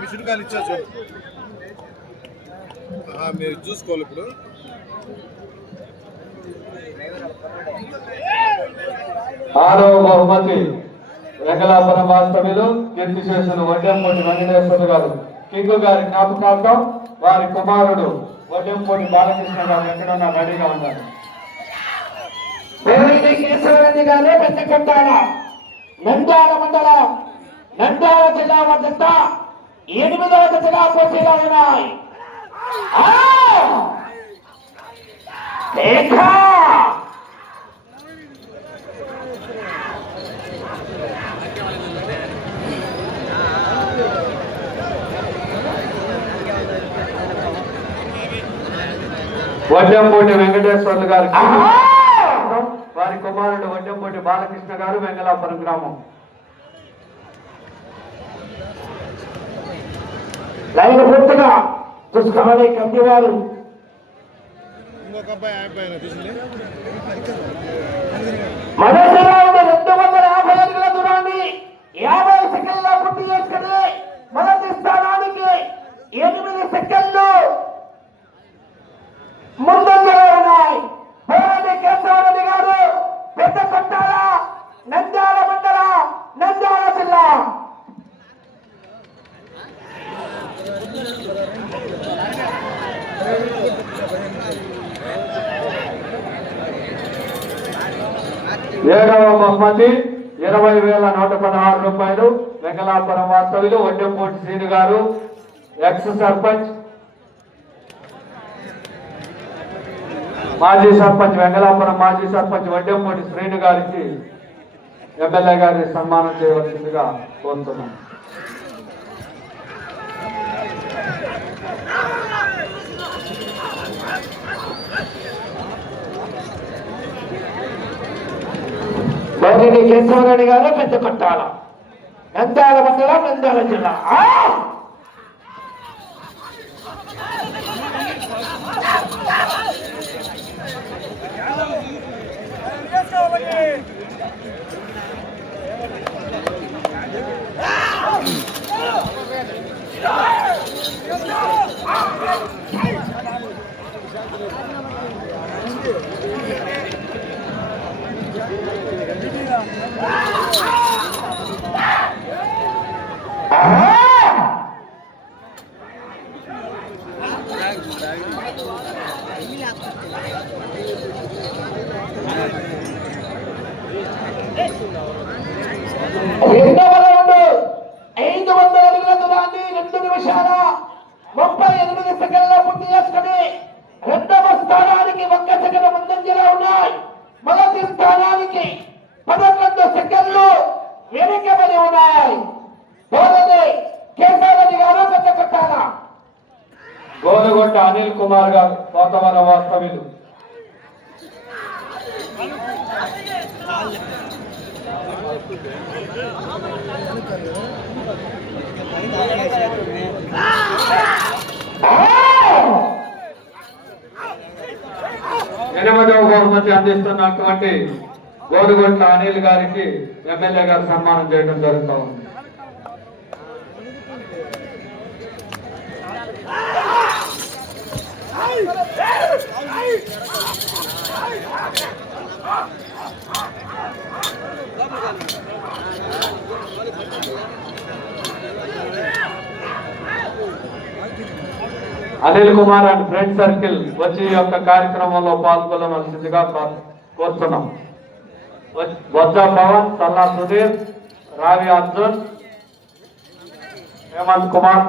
Machine కాలు ఇచ్చా చూడు, మీరు చూసుకోవాలి. ఇప్పుడు ఆరవ బహుమతి వెంకలాపురం వాస్తవ్యులు కీర్తిశేషులు వడ్డెంపూడి వెంకటేశ్వర గారు కింగు గారి జ్ఞాపకార్థం వారి కుమారుడు వడ్డెంపూడి బాలకృష్ణ గారు ఎక్కడున్నా రెడీగా ఉన్నారు. కేశవరెడ్డి గారు పెద్దకొట్టాల నంద్యాల మండలం నంద్యాల జిల్లా వద్ద 8వ జిల్లా పోటీలో ఉన్నాయి. వడ్డెంపూడి వెంకటేశ్వర్లు గారు వారి కుమారుడు వడ్డెంపూడి బాలకృష్ణ గారు వెంగళాపురం గ్రామం. లైన్ పూర్తిగా చూసుకోవాలి. కందివారు ఇంకొక అబ్బాయి మొదటిలో 250 అడుగుల దూరాన్ని 50 సెకండ్ల పూర్తి చేసుకుని మొదటి స్థానానికి 8 సెకండ్లు ముందంజలో ఉన్నాయి. పోరాడి కేశవరెడ్డి గారు పెద్దకొట్టాల నంద్యాల మండలం నంద్యాల జిల్లా. ఏడవ బహుమతి 20,116 రూపాయలు వెంకలాపురం వాస్తవ్యులు వడ్డెంపూడి శ్రీను గారు ఎక్స్ సర్పంచ్ మాజీ సర్పంచ్ వెంగళాపురం మాజీ సర్పంచ్ వడ్డెంపూడి శ్రీను గారికి ఎమ్మెల్యే గారిని సన్మానం చేయవలసిందిగా కోరుతున్నాం. పోరాడి కేశవరెడ్డి గారు పెద్దకొట్టాల నంద్యాల మండలం నంద్యాల జిల్లా. రెండవ రౌండ్ 500 అడుగుల దూరాన్ని 2 నిమిషాల 38 సెకండ్ల పూర్తి చేసుకుని రెండవ స్థానానికి 1 సెకండ్ ముందంజలో ఉన్నాయి. మొదటి స్థానానికి 11 సెకండ్లు వెనుకబడి ఉన్నాయి. పోరాడి కేశవరెడ్డి గారు పెద్దకొట్టాల. గోనగొండ అనిల్ కుమార్ గారు పోతవరం వాస్తవ్యులు. ఎనిమిదవ బహుమతి అందిస్తున్నటువంటి గోనగొండ అనిల్ గారికి ఎమ్మెల్యే గారు సన్మానం చేయడం జరుగుతూ ఉంది. Anil Kumar and friend circle వచ్చి ఈ యొక్క కార్యక్రమంలో పాల్గొనవలసిందిగా కోరుతున్నాం. బొజ్జ పవన్, సల్లా సుధీర్, రావి అర్జున్, హేమంత్ కుమార్.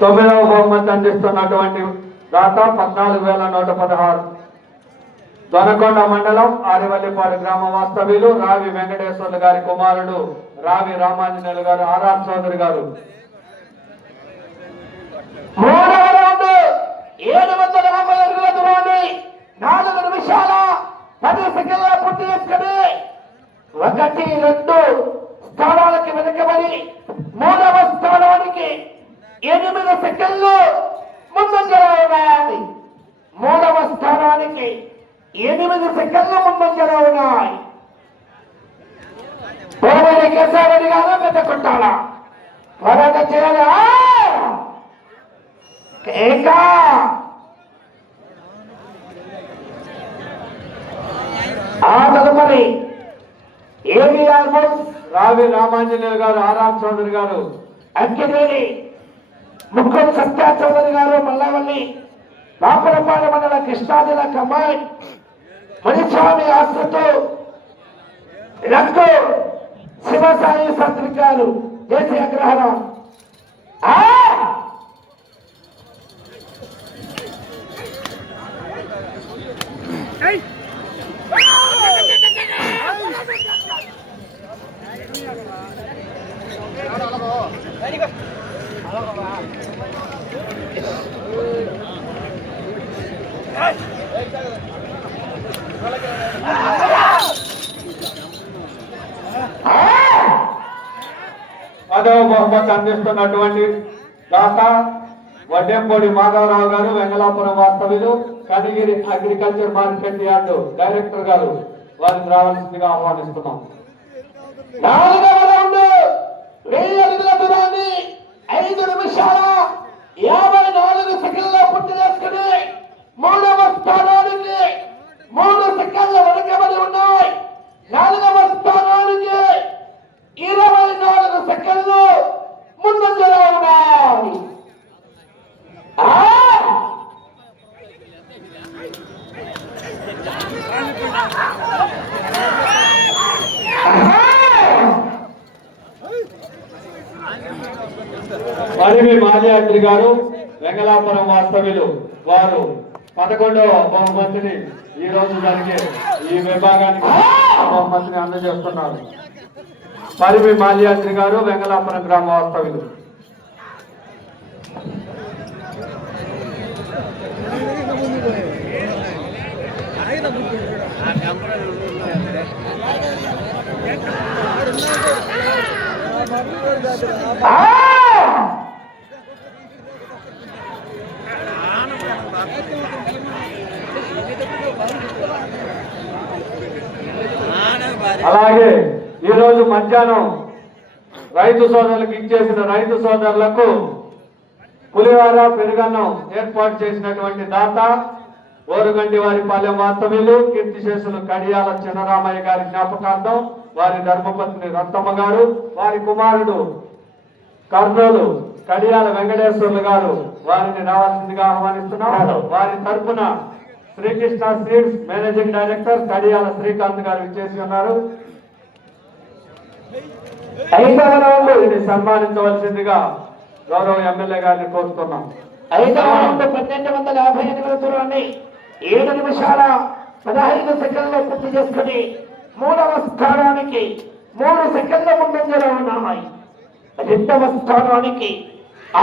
9వ బహుమతి అందిస్తున్నటువంటి దాత 14,116 దొనకొండ మండలం ఆరివల్లిపాడు గ్రామ వాస్తవ్యులు రావి వెంకటేశ్వర్లు గారి కుమారుడు రావి రామాంజనేయులు గారు ఆర్ఆర్ చౌదరి గారు. 3వ రౌండ్ 740 అడుగుల దూరాన్ని 4 నిమిషాల 10 సెకండ్ల పూర్తి చేసుకుని 1-2 స్థానాలకి వెనుకబడి 3వ స్థానానికి 8 సెకండ్లు ముందంజలో ఉన్నాయి. 3వ స్థానానికి 8 సెకండ్లు ముందంజలో ఉన్నాయి. పోవని కేశవరెడ్డి గారు పెద్ద కొట్టాలా త్వరగా చేయాలి. ఆ తదుపరి ఏబిఆర్ రావి రామాంజనేయులు గారు, ఆర్ఆర్ చౌదరి గారు, అక్కినేని ముక్కం సత్యా చౌదరి గారు, మల్లవల్లి బాపులపాడు మండల కృష్ణా జిల్లా కమాండ్ మునిస్వామి ఆశ్రతో రంగు శివసాయి శాస్త్రి గారు దేశీయ గ్రహణం. పదవ బహుమతి అందిస్తున్నటువంటి దాత వడ్డెంపొడి మాధవరావు గారు, వెంగళాపురం వాస్తవ్యులు, Kanigiri agriculture market yard director గారు, వారిని రావాల్సిందిగా ఆహ్వానిస్తున్నాం. 4వ రౌండ్ 1000 అడుగుల దూరాన్ని 5 నిమిషాల 54 సెకండ్ల పూర్తి చేసుకుని 3వ స్థానానికి 3 సెకండ్ల వెనుకబడి ఉన్నాయి. 4వ స్థానానికి 24 సెకండ్లు ముందంజలో ఉన్నాయి. పరిమి మాజయాద్రి గారు, వెంగళాపురం వాస్తవ్యులు, వారు 11వ బహుమతిని ఈ రోజు జరిగే ఈ విభాగానికి బహుమతిని అందజేస్తున్నారు. పరిమి మాల్యాద్రి గారు, వెంగళాపురం గ్రామ వాస్తవ్యులు. అలాగే ఈ రోజు మధ్యాహ్నం రైతు సోదరులకు ఇచ్చేసిన రైతు సోదరులకు పులివార పెరుగన్నం ఏర్పాటు చేసినటువంటి దాత ఓరుగంటి వారి పాలెం వాస్తవ్యులు, కీర్తిశేషులు కడియాల చిన్నరామయ్య గారి జ్ఞాపకార్థం వారి ధర్మపత్ని రత్తమ్మ గారు, వారి కుమారుడు కర్నూలు కడియాల వెంకటేశ్వర్లు గారు, వారిని రావాల్సిందిగా ఆహ్వానిస్తున్నారు. వారి తరఫున శ్రీకృష్ణ సీడ్స్ మేనేజింగ్ డైరెక్టర్ కడియాల శ్రీకాంత్ గారు ఇచ్చేసి ఉన్నారు. 5వ రౌండ్ సన్మానించవలసిందిగా గౌరవ ఎమ్మెల్యే గారిని కోరుతున్నాం. 5వ రౌండ్ 1258 దూరాన్ని 7 నిమిషాల 15 సెకండ్లు పూర్తి చేసుకుని 3వ స్థానానికి 3 సెకండ్ల ముందంజలో ఉన్నాయి. 2వ స్థానానికి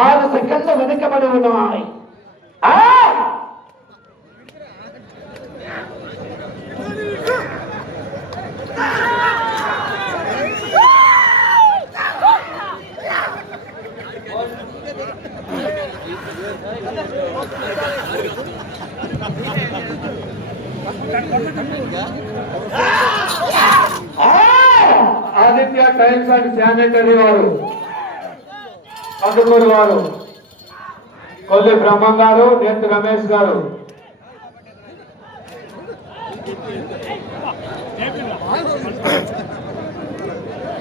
6 సెకండ్లు వెనుకబడి ఉన్నాయి. ఆదిత్య టైల్స్ అండ్ శానిటరీ వారు, కందుకూరు వారు, కొల్లి బ్రహ్మం గారు, నేతు రమేష్ గారు.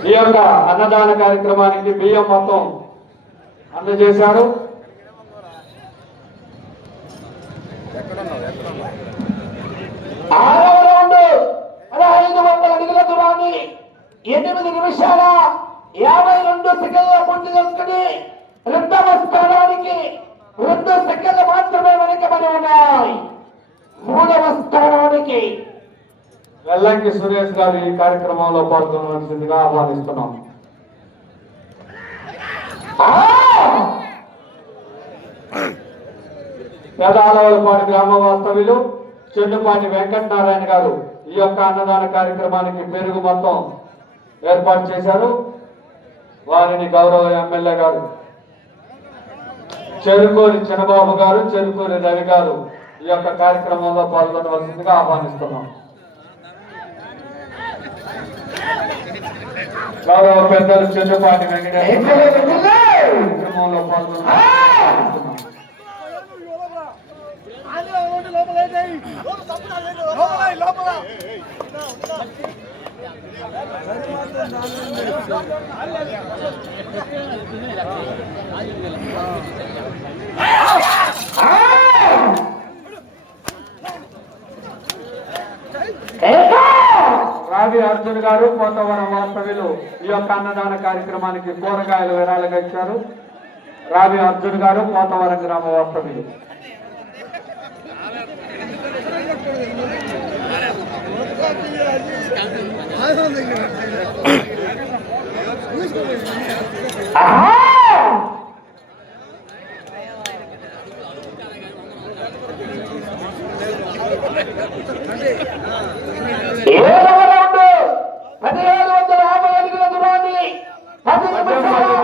ఈ యొక్క అన్నదాన కార్యక్రమానికి బియ్యం మొత్తం అందజేశారు. ఆరవ రౌండ్ 1500 అడుగుల దూరాన్ని 8 నిమిషాల 52 సెకండ్ల పూర్తి చేసుకుని 2వ స్థానానికి 2 సెకండ్లు మాత్రమే వెనుకబడి ఉన్నాయి. 3వ స్థానానికి వెల్లంకి సురేష్ గారు ఈ కార్యక్రమంలో పాల్గొనవలసిందిగా ఆహ్వానిస్తున్నాం. పేదాలవలపాడు గ్రామ వాస్తవ్యులు చెన్నుపాటి వెంకటనారాయణ గారు ఈ యొక్క అన్నదాన కార్యక్రమానికి పెరుగు మొత్తం ఏర్పాటు చేశారు. వారిని గౌరవ ఎమ్మెల్యే గారు చెరుకూరి చిన్నబాబు గారు, చెరుకూరి రవి గారు ఈ యొక్క కార్యక్రమంలో పాల్గొనవలసిందిగా ఆహ్వానిస్తున్నాం. గౌరవ పెద్దలు చెన్నుపాటి వెంకటేశ్వర కార్యక్రమంలో పాల్గొనవలసిందిగా రావి అర్జున్ గారు పోతవరం వాస్తవ్యులు ఈ యొక్క అన్నదాన కార్యక్రమానికి కూరగాయలు విరాళంగా ఇచ్చారు. రావి అర్జున్ గారు పోతవరం గ్రామ వాస్తవ్యులు.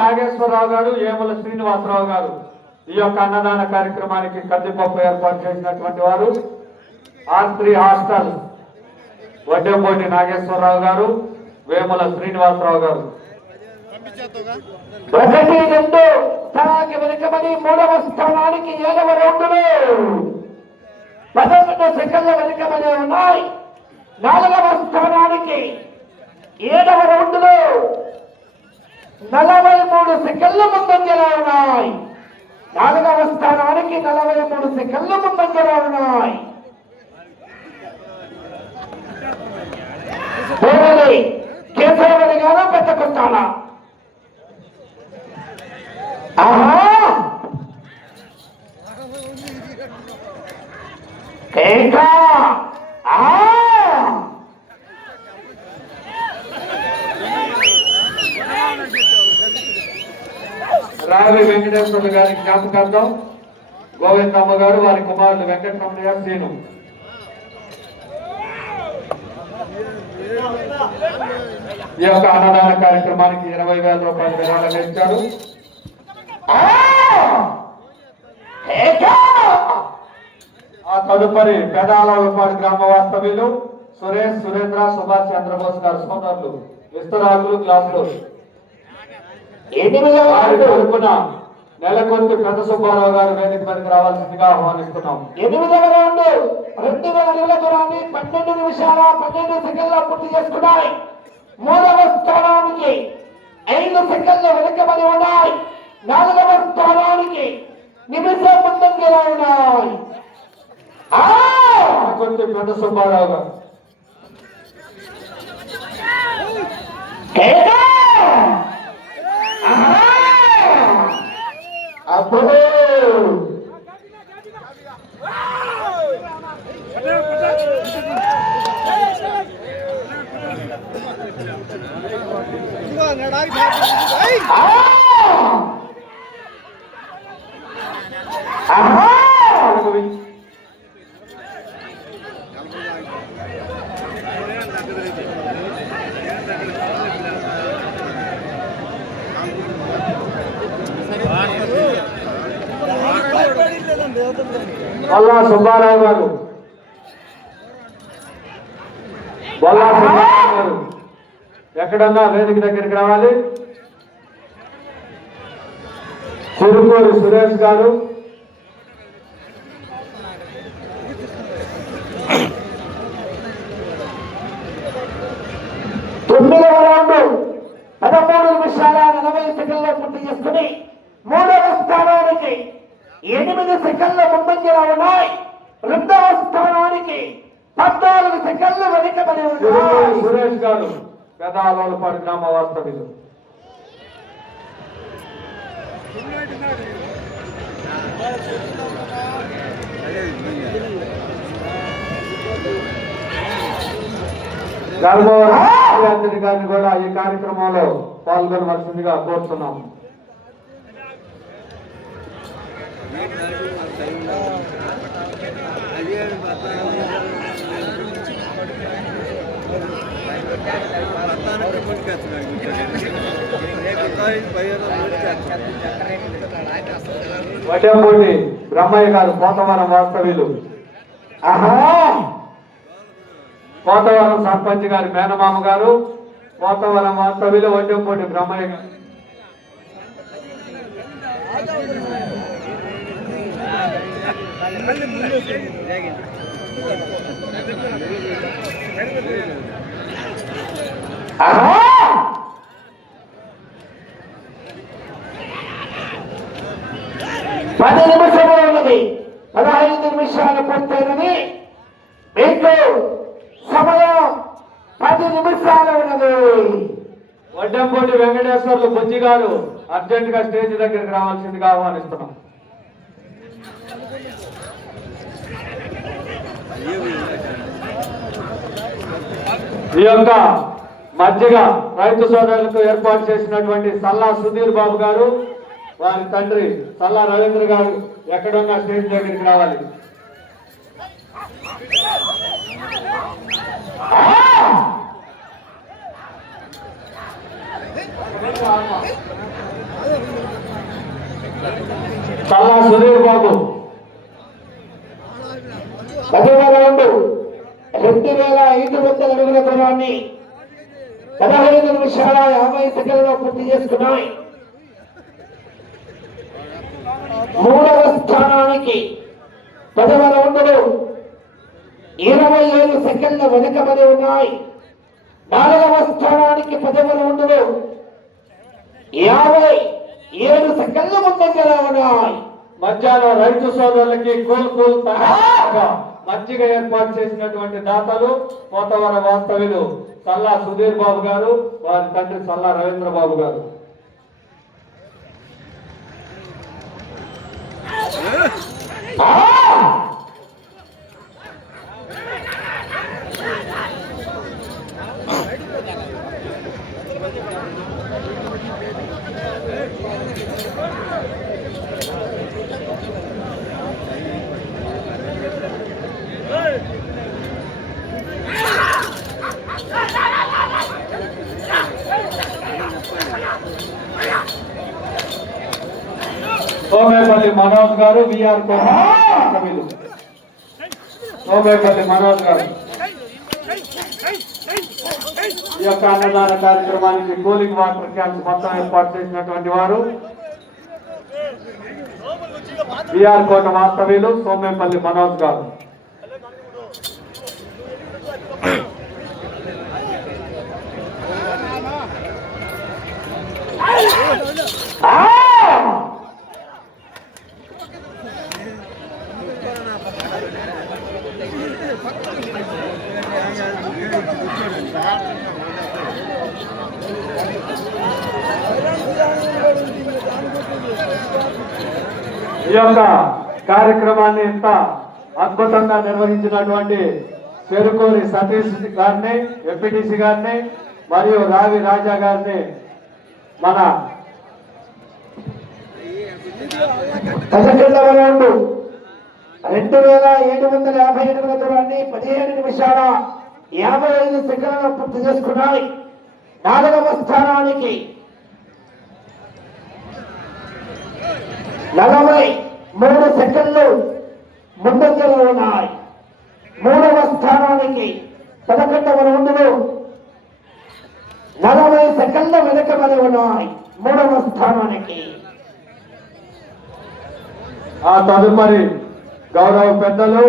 నాగేశ్వరరావు గారు, ఏముల శ్రీనివాసరావు గారు ఈ యొక్క అన్నదాన కార్యక్రమానికి కందిపప్పు ఏర్పాటు చేసినటువంటి వారు. R3 హాస్టల్ వడ్డెంపోటి నాగేశ్వరరావు గారు, వేముల శ్రీనివాసరావు గారు. వెనుకబడి 3వ స్థానానికి 7వ రౌండ్లు 11 సెకండ్ల వెనుకబడి ఉన్నాయి. 4వ స్థానానికి 7వ రౌండ్లు 43 సెకండ్ల ముందంజలో ఉన్నాయి. 4వ స్థానానికి 43 సెకండ్ల ముందంజలో ఉన్నాయి. కేశవరెడ్డి గారు పెద్ద కొట్టాల. రావి వెంకటేశ్వర గారి జ్ఞాపకార్థం గోవిందమ్మ గారు, వారి కుమారుడు వెంకటరమణయ్య, శ్రీను. ఈ యొక్క అన్నదాన కార్యక్రమానికి 20,000 రూపాయలు విరాళంగా ఇచ్చారు. ఆ తదుపరి పెదాలపాడు గ్రామ వాస్తవ్యులు సురేష్, సురేంద్ర, సుభాష్ చంద్రబోస్ గారు సోదరులు విస్తరాకులు గ్లాసులు. తరపున నెలకొంటి పెద్ద సుబ్బారావు గారు వేదిక మీదకి రావాల్సిందిగా ఆహ్వానిస్తున్నాం. 8వ రౌండ్ 2,000 అడుగుల దూరాన్ని 12 నిమిషాల 12 సెకండ్ల పూర్తి చేసుకున్నాయి. 3వ స్థానానికి 5 సెకండ్లు వెనుకబడి ఉన్నాయి. 4వ స్థానానికి నిమిషం ముందంజలో ఉన్నాయి. నెలకొంటి పెద్ద సుబ్బారావు గారు. అప్పుడు బొల్లా సుబ్బారావు గారు, బొల్లా సుబ్బారావు గారు ఎక్కడన్నా వేదిక దగ్గరికి రావాలి. చెరుకూరి సురేష్ గారు, తొమ్మిదవ రౌండ్ 13 నిమిషాల 40 సెకండ్ల పూర్తి చేసుకుని 3వ స్థానానికి 8 సెకండ్ల ముందంజలో ఉన్నాయి. 2వ స్థానానికి 14 సెకండ్లు వెనుకబడి ఉన్నాయి. సురేష్ గారు పెదాలపాడు గ్రామ వాస్తవ్యులు. గర్భవతి గారిని కూడా ఈ కార్యక్రమంలో పాల్గొనవలసిందిగా కోరుతున్నాము. వడ్డంపూడి బ్రహ్మయ్య గారు పోతవరం వాస్తవ్యులు. ఆహా పోతవరం సర్పంచ్ గారి మేనమామ గారు పోతవరం వాస్తవ్యులు వడ్డంపూడి బ్రహ్మయ్య గారు. ఆహా 10 నిమిషాలు ఉన్నది. 15 నిమిషాలు పూర్తయినది. మీకు సమయం 10 నిమిషాలు ఉన్నది. వడ్డంపూడి వెంకటేశ్వర్లు బుజ్జి గారు అర్జెంట్ గా స్టేజ్ దగ్గరికి రావాల్సిందిగా ఆహ్వానిస్తున్నాం. ఈ యొక్క మధ్యగ రైతు సోదరులకు ఏర్పాటు చేసినటువంటి సల్లా సుధీర్ బాబు గారు వారి తండ్రి సల్లా రవీంద్ర గారు ఎక్కడున్నా స్టేజ్ దగ్గరికి రావాలి. సల్లా సుధీర్ బాబు 10,500 అడుగుల దూరాన్ని 15 నిమిషాల 50 సెకండ్లలో పూర్తి చేసుకున్నాయి. 3వ స్థానానికి 10వ రౌండ్లు 27 సెకండ్ల వెనుకబడి ఉన్నాయి. 4వ స్థానానికి 10వ రౌండ్లు 57 సెకండ్ల ముందంజలో ఉన్నాయి. మధ్యాహ్నం రైతు సోదరులకి కూల్ మంచిగా ఏర్పాటు చేసినటువంటి దాతలు పోతవర వాస్తవ్యులు సల్లా సుధీర్ బాబు గారు వారి తండ్రి సల్లా రవీంద్ర బాబు గారు. సోమేపల్లి మనోజ్ గారు విఆర్ కోటమిలు. సోమేపల్లి మనోజ్ గారు ఈ యొక్క అన్నదాన కార్యక్రమానికి కూలింగ్ వాటర్ క్యాంప్స్ మొత్తం ఏర్పాటు చేసినటువంటి వారు విఆర్ కోట వాస్తవ్యులు సోమేపల్లి మనోజ్ గారు. ఈ యొక్క కార్యక్రమాన్ని ఇంత అద్భుతంగా నిర్వహించినటువంటి పెరుకూరి సతీష్ గారిని, ఎంపీటీసీ గారిని మరియు రావి రాజా గారిని మన 2,750 దూరాన్ని 17 నిమిషాల 55 సెకండ్లలో పూర్తి చేసుకున్నాయి. 4వ స్థానానికి 43 సెకండ్లు ముందంజలో ఉన్నాయి. 3వ స్థానానికి 11వ రౌండ్లు 40 సెకండ్ల వెనుకబడి ఉన్నాయి. 3వ స్థానానికి ఆ తదుపరి గౌరవ పెద్దలు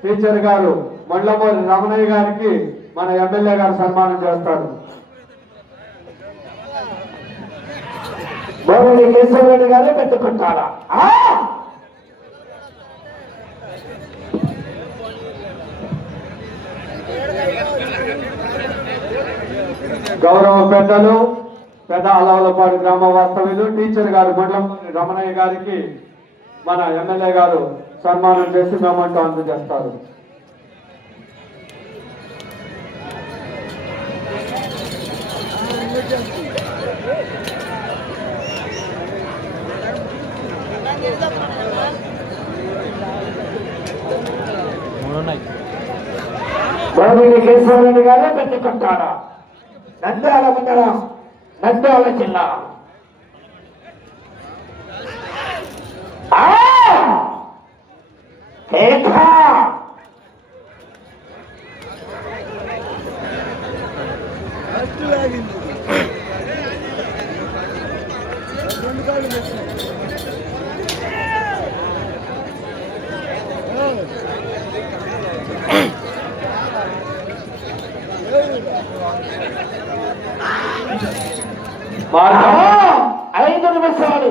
టీచర్ గారు మండలమూరి రమణయ్య గారికి మన ఎమ్మెల్యే గారు సన్మానం చేస్తారు. బోరలి కేశవరెడ్డి గారు పెట్టుకుంటారా? గౌరవ పెద్దలు పెద్ద అలవలపాడు గ్రామ వాస్తవ్యులు టీచర్ గారు మండలమూరి రమణయ్య గారికి మన ఎమ్మెల్యే గారు సన్మానం చేసి మెమంటో అందజేస్తారు. గోవింద కేశవరెడ్డి గారు పెట్టుకుంటాడ నంద్యాల మండలం నంద్యాల జిల్లా ఐదు నిమిషాలు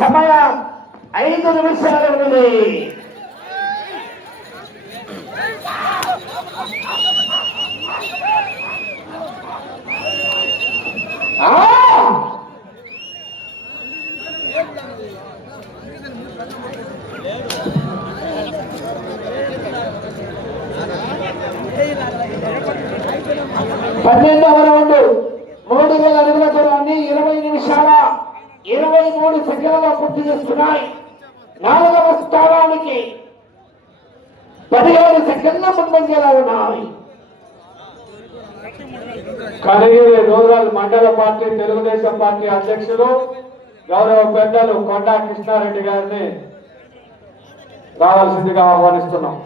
సమయం 5 నిమిషాలు ఉన్నది. పన్నెండవ రౌండ్ 3000 అడుగుల దూరాన్ని 20 నిమిషాల 23 సెకండ్లలో పూర్తి చేస్తున్నాయి. 4వ స్థానానికి 17 సెకండ్ల ముందంజలో ఉన్నాయి. కనగిరి రూరల్ మండల పార్టీ తెలుగుదేశం పార్టీ అధ్యక్షులు గౌరవ పెద్దలు కొండా కృష్ణారెడ్డి గారిని రావాల్సిందిగా ఆహ్వానిస్తున్నాం.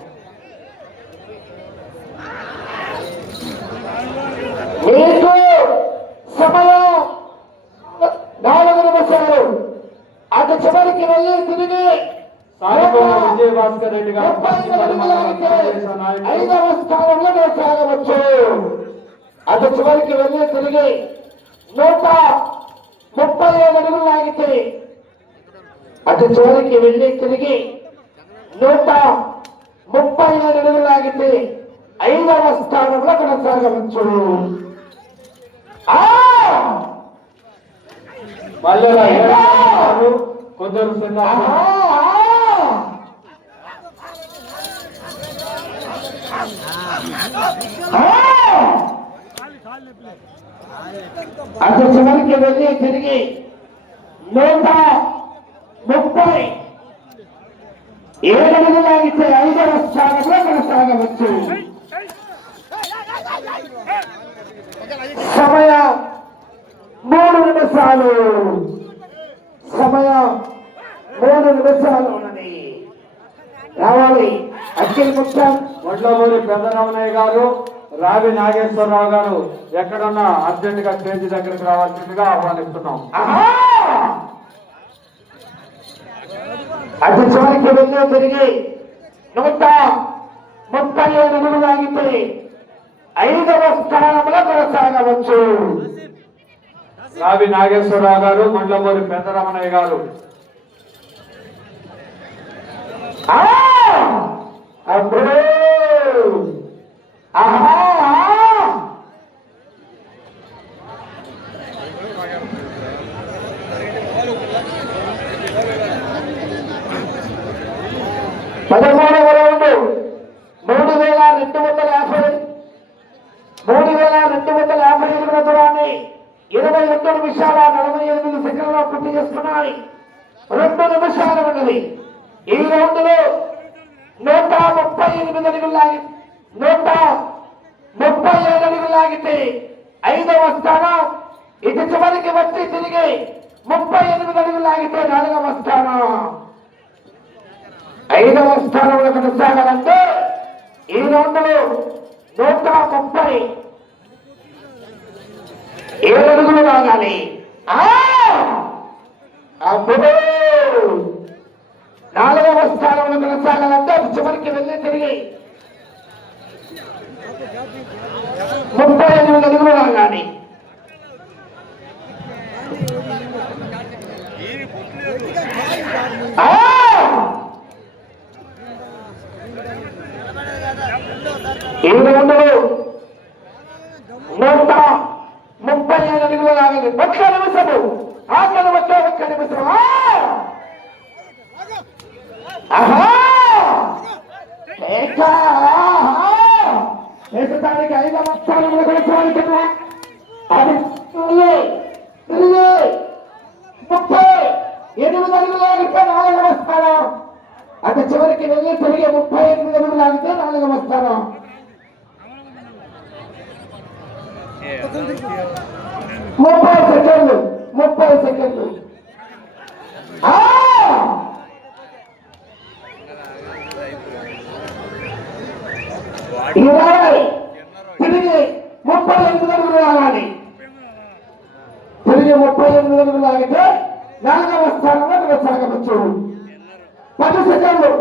మీకు సమయం 4 నిమిషాలు. అటు చివరికి వెళ్ళి తిరిగి విజయభాస్కర్ రెడ్డి గారు 5వ స్థానంలో కొనసాగవచ్చు. అటు చివరికి వెళ్ళి తిరిగి 137 అడుగులు లాగితే అటు చివరికి వెళ్ళి తిరిగి 137 అడుగులు లాగితే 5వ స్థానంలో కొనసాగవచ్చు. కొందరు అటు చివరికి వెళ్ళి తిరిగి 137 అడుగులు లాగితే 5వ స్థానంలో కొనసాగవచ్చు. సమయం 3 నిమిషాలు. సమయం 3 నిమిషాలు ఉన్నది. రావాలి అఖిల్ ముఖ్యం వడ్లమూరి పెద్దరామయ్య గారు, రావి నాగేశ్వరరావు గారు ఎక్కడున్నా అర్జెంట్ గా స్టేజ్ దగ్గరికి రావాల్సిందిగా ఆహ్వానిస్తున్నాం. అటు చివరికి వెళ్ళి తిరిగి 137 అడుగులు లాగితే 5వ స్థానంలో కొనసాగవచ్చు. రావి నాగేశ్వరరావు గారు, మండలమూరి పెద్దరామయ్య గారు. అప్పుడు 13వ రౌండ్ 3250 అడుగుల దూరాన్ని 22 నిమిషాల 48 సెకండ్లలో పూర్తి చేసుకున్నాయి. 2 నిమిషాలు ఉన్నది. ఈ రౌండ్ లో 138 అడుగులు లాగి 137 అడుగులు లాగితే 5వ స్థానం. ఇటు చివరికి వచ్చి తిరిగి 38 అడుగులు లాగితే 4వ స్థానం. 5వ స్థానంలో కొనసాగాలంటే ఈ రౌండ్ లో 137 అడుగులు లాగాలి. అప్పుడు 4వ స్థానంలో కొనసాగాలంటే చివరికి వెళ్ళి తిరిగి 38 అడుగులు లాగాలి. ఈ రౌండ్లో 137 అడుగులు లాగాలి. 1 నిమిషము. ఆఖరి వచ్చే 1 నిమిషం. దేశానికి 5వ స్థానంలో కొనసాగుతున్నా. అది 38 అడుగులు లాగితే 4వ స్థానం. అటు చివరికి వెళ్ళి తిరిగి 38 అడుగులు లాగితే 4వ స్థానం. 30 సెకండ్లు 30 సెకండ్లు. ఆ! 20 తిరిగి 38 అడుగులు లాగాలి. తిరిగి 38 అడుగులు లాగితే 4వ స్థానంలో కొనసాగవచ్చు. 10 సెకండ్లు.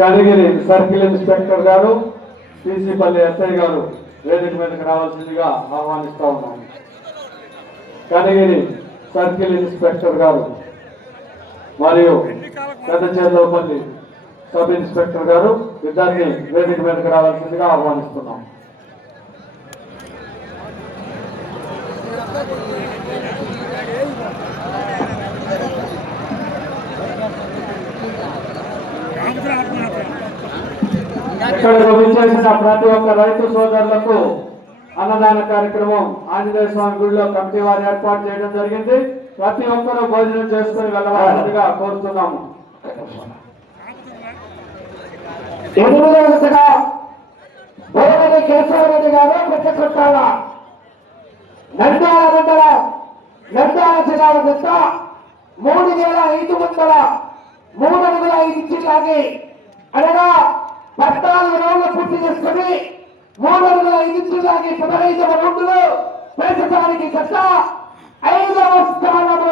కనిగిరి సర్కిల్ ఇన్స్పెక్టర్ గారు, టీసీపల్లి ఎస్ఐ గారు వేదిక మీదకి రావాల్సిందిగా ఆహ్వానిస్తా ఉన్నాం. కనిగిరి సర్కిల్ ఇన్స్పెక్టర్ గారు మరియు పెద్దచేర్లపల్లి సబ్ ఇన్స్పెక్టర్ గారు ఇద్దరిని వేదిక మీదకి రావాల్సిందిగా ఆహ్వానిస్తున్నాం. ఇక్కడకు విచ్చేసిన ప్రతి ఒక్క రైతు సోదరులకు అన్నదాన కార్యక్రమం ఆంజనేయ స్వామి గుడిలో కమిటీ వారు ఏర్పాటు చేయడం జరిగింది. ప్రతి ఒక్కరూ భోజనం చేసుకుని వెళ్ళవలసిందిగా కోరుతున్నాము. 8వ దశగా బోరగడ్డి కేశవరెడ్డి గారు పెట్టకొట్టాల నంద్యాల మండలం నంద్యాల జిల్లాల జత 3,500 అడుగుల 5 ఇంచులు లాగి అనగా 14 రౌండ్లు పూర్తి చేసుకుని 3 అడుగుల 5 ఇంచులు లాగి 15వ రౌండ్లో ప్రస్తుతానికి జత 5వ స్థానంలో